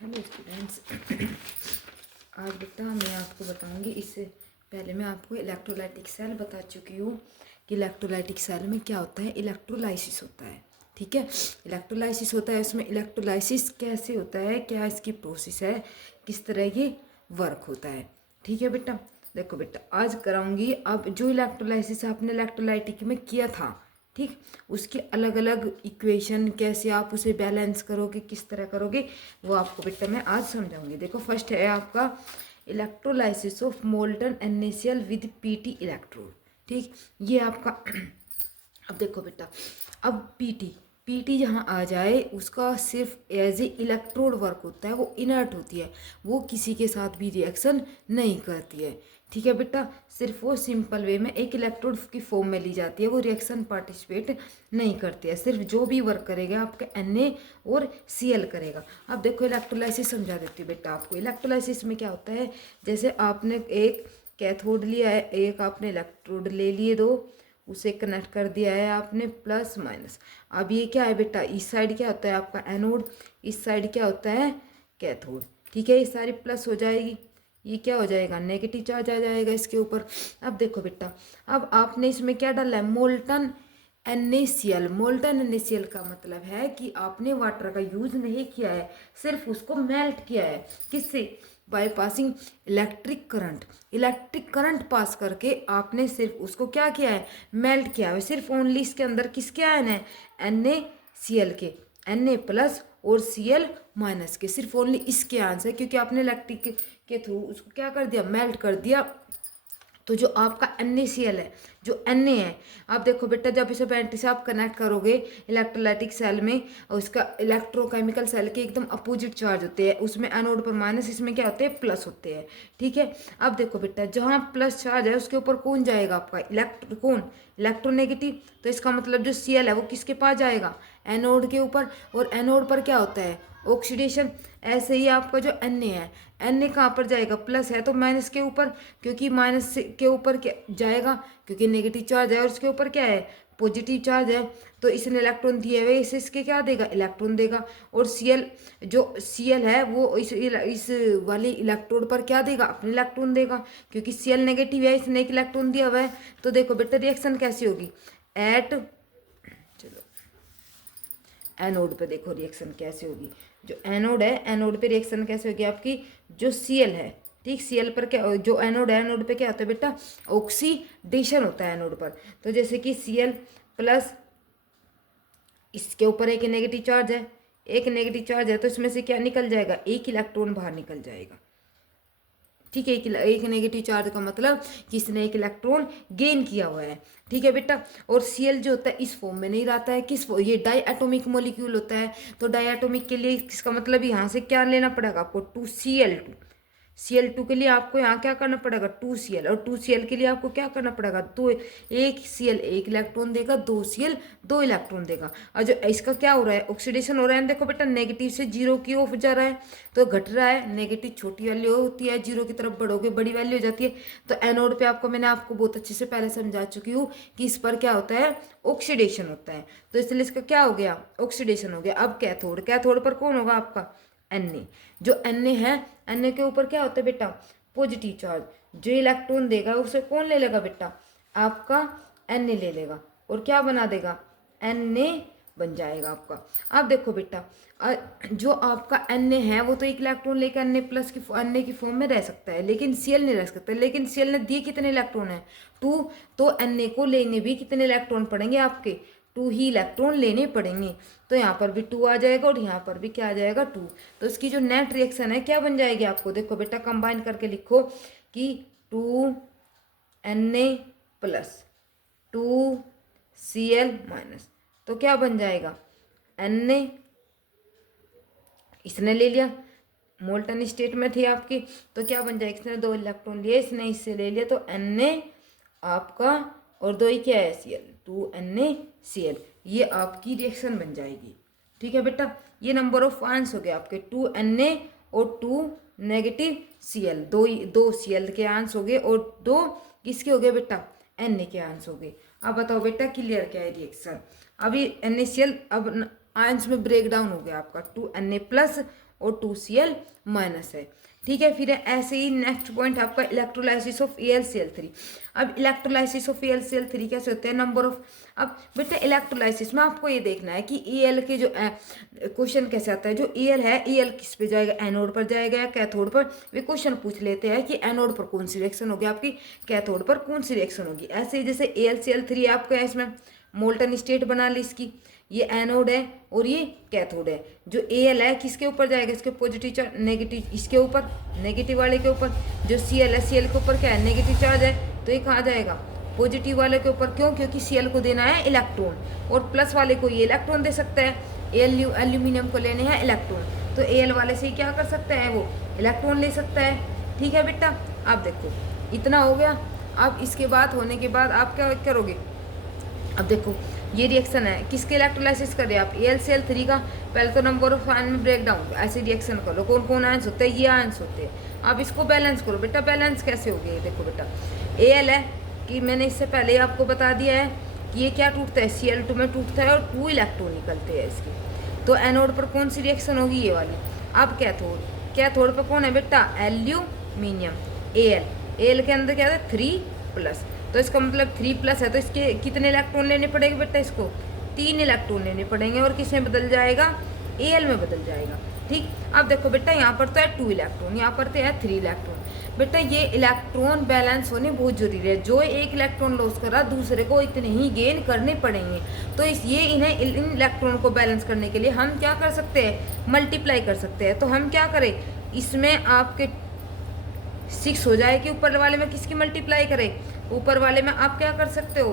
Hello students. आज बेटा मैं आपको बताऊंगी। इससे पहले मैं आपको इलेक्ट्रोलाइटिक सेल बता चुकी हूँ कि इलेक्ट्रोलाइटिक सेल में क्या होता है। इलेक्ट्रोलाइसिस होता है, ठीक है। इलेक्ट्रोलाइसिस होता है, इसमें इलेक्ट्रोलाइसिस कैसे होता है, क्या इसकी प्रोसेस है, किस तरह की वर्क होता है, ठीक है बेटा। देखो बेटा, आज कराऊंगी। अब जो इलेक्ट्रोलाइसिस आपने इलेक्ट्रोलाइटिक में किया था, ठीक, उसके अलग अलग इक्वेशन, कैसे आप उसे बैलेंस करोगे, किस तरह करोगे, वो आपको बेटा मैं आज समझाऊंगी। देखो, फर्स्ट है आपका electrolysis of molten NaCl with PT electrode, ठीक, ये आपका। अब देखो बेटा, अब पीटी जहाँ आ जाए उसका सिर्फ एज ए इलेक्ट्रोड वर्क होता है, वो इनर्ट होती है, वो किसी के साथ भी रिएक्शन नहीं करती है, ठीक है बेटा। सिर्फ वो सिंपल वे में एक इलेक्ट्रोड की फॉर्म में ली जाती है, वो रिएक्शन पार्टिसिपेट नहीं करती है। सिर्फ जो भी वर्क करेगा आपका Na और Cl करेगा। अब देखो, इलेक्ट्रोलाइसिस समझा देती हूँ बेटा आपको। इलेक्ट्रोलाइसिस में क्या होता है, जैसे आपने एक कैथोड लिया है, एक आपने इलेक्ट्रोड ले लिए दो, उसे कनेक्ट कर दिया है आपने प्लस माइनस। अब ये क्या है बेटा, इस साइड क्या होता है आपका एनोड, इस साइड क्या होता है कैथोड, ठीक है। ये सारी प्लस हो जाएगी, ये क्या हो जाएगा, नेगेटिव चार्ज आ जाएगा इसके ऊपर। अब देखो बेटा, अब आपने इसमें क्या डाला है, मोल्टन NaCl। मोल्टन NaCl का मतलब है कि आपने वाटर का यूज नहीं किया है, सिर्फ उसको मेल्ट किया है। किससे, by passing electric current. Electric current pass करके आपने सिर्फ उसको क्या किया है, मेल्ट किया है। सिर्फ ओनली इसके अंदर किसके आयन है, NaCl के, Na प्लस और Cl माइनस के, सिर्फ ओनली इसके आयन है, क्योंकि आपने इलेक्ट्रिक के थ्रू उसको क्या कर दिया, मेल्ट कर दिया। तो जो आपका NaCl है, जो Na है, आप देखो बेटा, जब इसे बैटरी से आप कनेक्ट करोगे इलेक्ट्रोलाइटिक सेल में, और उसका इलेक्ट्रोकेमिकल सेल के एकदम अपोजिट चार्ज होते हैं, उसमें एनोड पर माइनस, इसमें क्या होते हैं, प्लस होते हैं, ठीक है। अब देखो बेटा, जहाँ प्लस चार्ज है उसके ऊपर कौन जाएगा आपका, इलेक्ट्रोनेगेटिव। तो इसका मतलब जो Cl है वो किसके पास जाएगा, एनोड के ऊपर। और एनोड पर क्या होता है, ऑक्सीडेशन। ऐसे ही आपका जो Na है, Na कहाँ पर जाएगा, प्लस है तो माइनस के ऊपर, क्योंकि माइनस के ऊपर क्या जाएगा, क्योंकि नेगेटिव चार्ज है और उसके ऊपर क्या है, पॉजिटिव चार्ज है। तो इसने इलेक्ट्रॉन दिए हुए, इसे इसके क्या देगा, इलेक्ट्रॉन देगा। और Cl, जो Cl है वो इस वाली इलेक्ट्रोड पर क्या देगा, अपने इलेक्ट्रॉन देगा, क्योंकि Cl नेगेटिव है, इसने एक इलेक्ट्रॉन दिया हुआ है। तो देखो बेटा, रिएक्शन कैसी होगी, एट, चलो एनोड पे देखो रिएक्शन कैसे होगी। जो एनोड है, एनोड पे रिएक्शन कैसे होगी आपकी, जो Cl है, ठीक, Cl पर क्या, जो एनोड है, एनोड पे क्या होता है बेटा, ऑक्सीडेशन होता है एनोड पर। तो जैसे कि Cl प्लस, इसके ऊपर एक नेगेटिव चार्ज है, एक नेगेटिव चार्ज है, तो इसमें से क्या निकल जाएगा, एक इलेक्ट्रॉन बाहर निकल जाएगा, ठीक है। एक नेगेटिव चार्ज का मतलब कि इसने एक इलेक्ट्रॉन गेन किया हुआ है, ठीक है बेटा। और Cl जो होता है इस फॉर्म में नहीं रहता है, ये डाई एटोमिक मोलिक्यूल होता है। तो डाई एटोमिक के लिए इसका मतलब यहाँ से क्या लेना पड़ेगा आपको, 2Cl2। Cl2 के लिए आपको यहाँ क्या करना पड़ेगा, 2Cl, और 2Cl के लिए आपको क्या करना पड़ेगा, दो, एक Cl एक इलेक्ट्रॉन देगा, 2Cl दो इलेक्ट्रॉन देगा। और जो इसका क्या हो रहा है, ऑक्सीडेशन हो रहा है। देखो बेटा, नेगेटिव से जीरो की ओर जा रहा है, तो घट रहा है, नेगेटिव छोटी वैल्यू होती है, जीरो की तरफ बढ़ोगे बड़ी वैल्यू हो जाती है। तो एनोड पे आपको मैंने आपको बहुत अच्छे से पहले समझा चुकी हूँ कि इस पर क्या होता है, ऑक्सीडेशन होता है। तो इसलिए इसका क्या हो गया, ऑक्सीडेशन हो गया। अब कैथोड, कैथोड पर कौन होगा आपका, Na। जो Na है, Na के ऊपर क्या होता है बेटा, पॉजिटिव चार्ज। जो इलेक्ट्रॉन देगा उसे कौन ले लेगा बेटा, आपका Na ले लेगा, और क्या बना देगा, Na बन जाएगा आपका। अब देखो बेटा, जो आपका Na है वो तो एक इलेक्ट्रॉन लेकर Na प्लस की Na की फॉर्म में रह सकता है, लेकिन Cl नहीं रह सकता। लेकिन Cl ने दिए कितने इलेक्ट्रॉन है, 2। तो Na को लेने भी कितने इलेक्ट्रॉन पड़ेंगे आपके, 2 ही इलेक्ट्रॉन लेने पड़ेंगे। तो यहाँ पर भी 2 आ जाएगा और यहाँ पर भी क्या आ जाएगा, 2। तो इसकी जो नेट रिएक्शन है क्या बन जाएगी आपको, देखो बेटा कंबाइन करके लिखो कि 2Na प्लस 2Cl माइनस, तो क्या बन जाएगा, Na, इसने ले लिया, मोल्टन स्टेट में थी आपकी, तो क्या बन जाएगा, इसने 2 इलेक्ट्रॉन लिए, इसने इससे ले लिया, तो Na आपका, और 2 ही क्या है Cl, 2NaCl, ये आपकी रिएक्शन बन जाएगी, ठीक है बेटा। ये नंबर ऑफ आयंस हो गए आपके, 2Na और 2 नेगेटिव Cl, दो Cl के आयंस हो गए, और 2 किसके हो गए बेटा, Na के आयंस हो गए। अब बताओ बेटा, क्लियर क्या है रिएक्शन। अभी NaCl, अब आयंस में ब्रेक डाउन हो गया आपका 2Na+ और 2Cl- है। ठीक है, फिर ऐसे ही नेक्स्ट पॉइंट आपका इलेक्ट्रोलाइसिस ऑफ AlCl3। अब इलेक्ट्रोलाइसिस ऑफ AlCl3 कैसे होते हैं, नंबर ऑफ। अब बेटा इलेक्ट्रोलाइसिस में आपको ये देखना है कि Al के जो क्वेश्चन कैसे आता है, जो Al है, Al किस पे जाएगा, एनोड पर जाएगा या कैथोड पर। वे क्वेश्चन पूछ लेते हैं कि एनोड पर कौन सी रिएक्शन होगी आपकी, कैथोड पर कौन सी रिएक्शन होगी। ऐसे ही जैसे AlCl3 आपका है, इसमें मोल्टन स्टेट बना ली इसकी, ये एनोड है और ये कैथोड है। जो Al है किसके ऊपर जाएगा, इसके पॉजिटिव चार्ज, नेगेटिव इसके ऊपर, नेगेटिव वाले के ऊपर। जो Cl है, Cl के ऊपर क्या है, नेगेटिव चार्ज है, तो ये कहाँ जाएगा, पॉजिटिव वाले के ऊपर। क्यों, क्योंकि Cl को देना है इलेक्ट्रॉन और प्लस वाले को ये इलेक्ट्रॉन दे सकता है। एल्यूमिनियम को लेने हैं इलेक्ट्रॉन, तो Al वाले से ही क्या कर सकता है, वो इलेक्ट्रॉन ले सकता है। ठीक है बेटा, आप देखो इतना हो गया। अब इसके बाद होने के बाद आप क्या करोगे, अब देखो ये रिएक्शन है, किसके इलेक्ट्रोलाइसिस कर रहे हैं आप, AlCl3 का। पहले तो नंबर ऑफ आयन में ब्रेक डाउन, ऐसे रिएक्शन करो, कौन कौन आयंस होते हैं, ये आयंस होते हैं। अब इसको बैलेंस करो बेटा, बैलेंस कैसे हो गए, देखो बेटा Al है कि मैंने इससे पहले ही आपको बता दिया है कि ये क्या टूटता है, Cl2 में टूटता है और 2 इलेक्ट्रॉन निकलते हैं इसके। तो एनोड पर कौन सी रिएक्शन होगी, ये वाली। अब कैथोड, कैथोड पर कौन है बेटा, एल्यूमिनियम, Al के अंदर क्या है, 3+, तो इसका मतलब 3+ है, तो इसके कितने इलेक्ट्रॉन लेने पड़ेंगे बेटा, इसको 3 इलेक्ट्रॉन लेने पड़ेंगे और किस में बदल जाएगा, Al में बदल जाएगा। ठीक, अब देखो बेटा यहाँ पर तो है 2 इलेक्ट्रॉन, यहाँ पर तो है 3 इलेक्ट्रॉन। बेटा ये इलेक्ट्रॉन बैलेंस होने बहुत जरूरी है, जो एक इलेक्ट्रॉन लॉस करा दूसरे को इतने ही गेन करने पड़ेंगे। तो इन इलेक्ट्रॉन को बैलेंस करने के लिए हम क्या कर सकते हैं, मल्टीप्लाई कर सकते हैं। तो हम क्या करें, इसमें आपके 6 हो जाए कि ऊपर वाले में किसकी मल्टीप्लाई करें, ऊपर वाले में आप क्या कर सकते हो,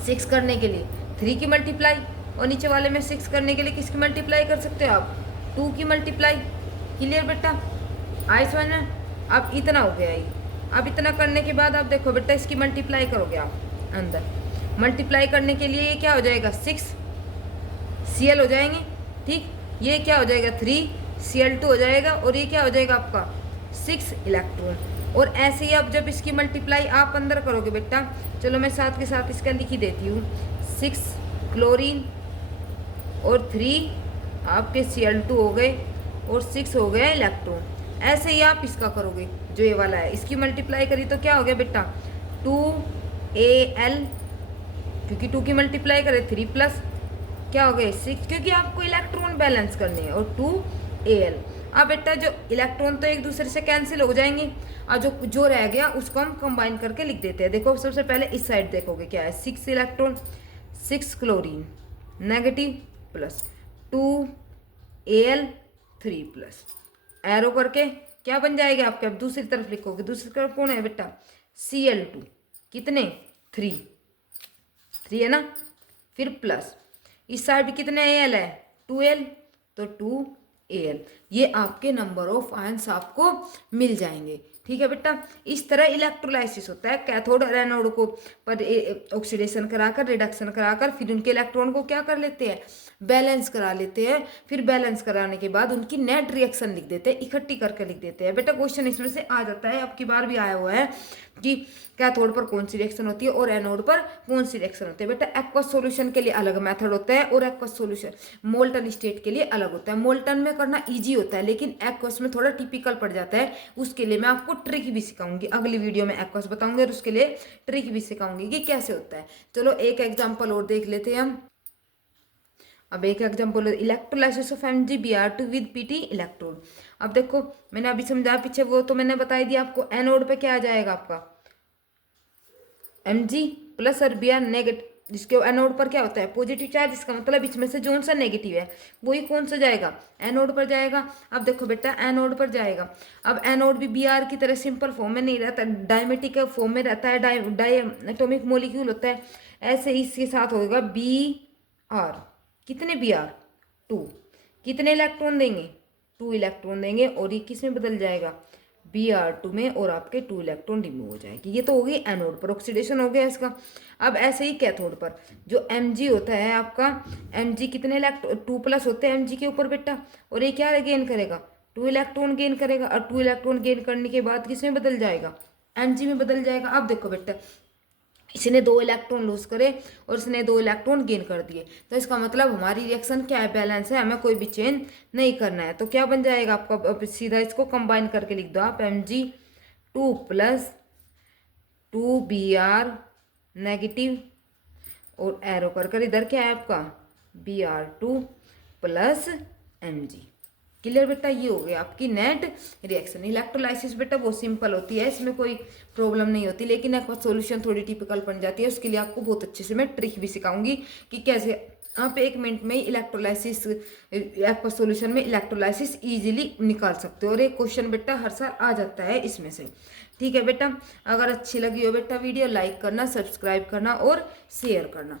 6 करने के लिए 3 की मल्टीप्लाई, और नीचे वाले में 6 करने के लिए किसकी मल्टीप्लाई कर सकते हो आप, 2 की मल्टीप्लाई। क्लियर बेटा, आए समझ में। अब इतना हो गया ये। अब इतना करने के बाद आप देखो बेटा इसकी मल्टीप्लाई करोगे आप अंदर, मल्टीप्लाई करने के लिए ये क्या हो जाएगा, 6 Cl हो जाएंगे। ठीक, ये क्या हो जाएगा, 3 Cl2 हो जाएगा, और ये क्या हो जाएगा आपका 6 इलेक्ट्रॉन। और ऐसे ही अब जब इसकी मल्टीप्लाई आप अंदर करोगे बेटा, चलो मैं साथ के साथ इसका लिख ही देती हूँ, 6 क्लोरीन और 3 आपके Cl2 हो गए और 6 हो गए इलेक्ट्रॉन। ऐसे ही आप इसका करोगे, जो ये वाला है, इसकी मल्टीप्लाई करी तो क्या हो गया बेटा, 2Al, क्योंकि 2 की मल्टीप्लाई करे 3+ क्या हो गए 6, क्योंकि आपको इलेक्ट्रॉन बैलेंस करने हैं, और 2Al। अब बेटा जो इलेक्ट्रॉन तो एक दूसरे से कैंसिल हो जाएंगे, और जो रह गया उसको हम कंबाइन करके लिख देते हैं। देखो सबसे पहले इस साइड देखोगे क्या है, 6 electron, 6 chlorine negative plus 2Al 3+, arrow करके क्या बन जाएगा आपके, अब दूसरी तरफ लिखोगे, दूसरी तरफ कौन है बेटा, Cl2 कितने 3 है ना, फिर प्लस इस साइड कितने Al है 2Al, तो 2Al। ये आपके नंबर ऑफ आयंस आपको मिल जाएंगे। ठीक है बेटा, इस तरह इलेक्ट्रोलाइसिस होता है। कैथोड और एनोड को पर ऑक्सीडेशन कराकर, रिडक्शन कराकर, फिर उनके इलेक्ट्रॉन को क्या कर लेते हैं, बैलेंस करा लेते हैं। फिर बैलेंस कराने के बाद उनकी नेट रिएक्शन लिख देते हैं, इकट्ठी करके लिख देते हैं। बेटा क्वेश्चन इसमें से आ जाता है, अब की बार भी आया हुआ है कि कैथोड पर कौन सी रिएक्शन होती है और एनोड पर कौन सी रिएक्शन होती है। बेटा एक्वस सॉल्यूशन के लिए अलग मेथड होता है और एक्वस सॉल्यूशन मोल्टन स्टेट के लिए अलग होता है। मोल्टन में करना इजी होता है, लेकिन एक्वस में थोड़ा टिपिकल पड़ जाता है। उसके लिए मैं आपको ट्रिक भी सिखाऊंगी, अगली वीडियो में एक्वस बताऊंगी और उसके लिए ट्रिक भी सिखाऊंगी कि कैसे होता है। चलो एक एग्जाम्पल और देख लेते हैं हम। अब एक example, electrolysis of MgBr2 with Pt electrode. अब देखो मैंने अभी समझा पीछे, वो तो मैंने बता दिया आपको। एनोड पे क्या आ जाएगा आपका Mg+ और Br नेगेटिव, जिसके एनोड पर क्या होता है पॉजिटिव चार्ज, इसका मतलब इसमें से जो सा नेगेटिव है वही कौन सा जाएगा, एनोड पर जाएगा। अब देखो बेटा एनोड पर जाएगा। अब एनोड भी Br की तरह सिंपल फॉर्म में नहीं रहता, डायमेटिक फॉर्म में रहता है, डाई एटॉमिक मॉलिक्यूल होता है। ऐसे इसके साथ होगा Br, कितने Br 2, कितने इलेक्ट्रॉन देंगे 2 इलेक्ट्रॉन देंगे, और ये किस में बदल जाएगा Br2 में, और आपके 2 इलेक्ट्रॉन रिमूव हो जाएगी। ये तो हो गई एनोड पर, ऑक्सीडेशन हो गया इसका। अब ऐसे ही कैथोड पर जो Mg होता है आपका, Mg कितने 2+ होते हैं Mg के ऊपर बेटा, और ये क्या गेन करेगा 2 इलेक्ट्रॉन गेन करेगा, और 2 इलेक्ट्रॉन गेन करने के बाद किस में बदल जाएगा Mg में बदल जाएगा। अब देखो बेटा इसने 2 इलेक्ट्रॉन लूज करे और इसने 2 इलेक्ट्रॉन गेन कर दिए, तो इसका मतलब हमारी रिएक्शन क्या है, बैलेंस है, हमें कोई भी चेंज नहीं करना है। तो क्या बन जाएगा आपका, अब सीधा इसको कंबाइन करके लिख दो आप, Mg2 प्लस 2Br नेगेटिव और एरो कर इधर क्या है आपका Br2 प्लस Mg। क्लियर बेटा, ये हो गया आपकी नेट रिएक्शन। इलेक्ट्रोलाइसिस बेटा बहुत सिंपल होती है, इसमें कोई प्रॉब्लम नहीं होती, लेकिन एक बार सॉल्यूशन थोड़ी टिपिकल बन जाती है। उसके लिए आपको बहुत अच्छे से मैं ट्रिक भी सिखाऊंगी कि कैसे आप 1 मिनट में इलेक्ट्रोलाइसिस, आपका सॉल्यूशन में इलेक्ट्रोलाइसिस इजीली निकाल सकते हो। और एक क्वेश्चन बेटा हर साल आ जाता है इसमें से। ठीक है बेटा, अगर अच्छी लगी हो बेटा वीडियो, लाइक करना, सब्सक्राइब करना और शेयर करना।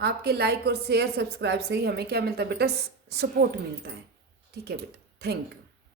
आपके लाइक और शेयर सब्सक्राइब से ही हमें क्या मिलता है बेटा, सपोर्ट मिलता है। ठीक है बेटा, थैंक यू।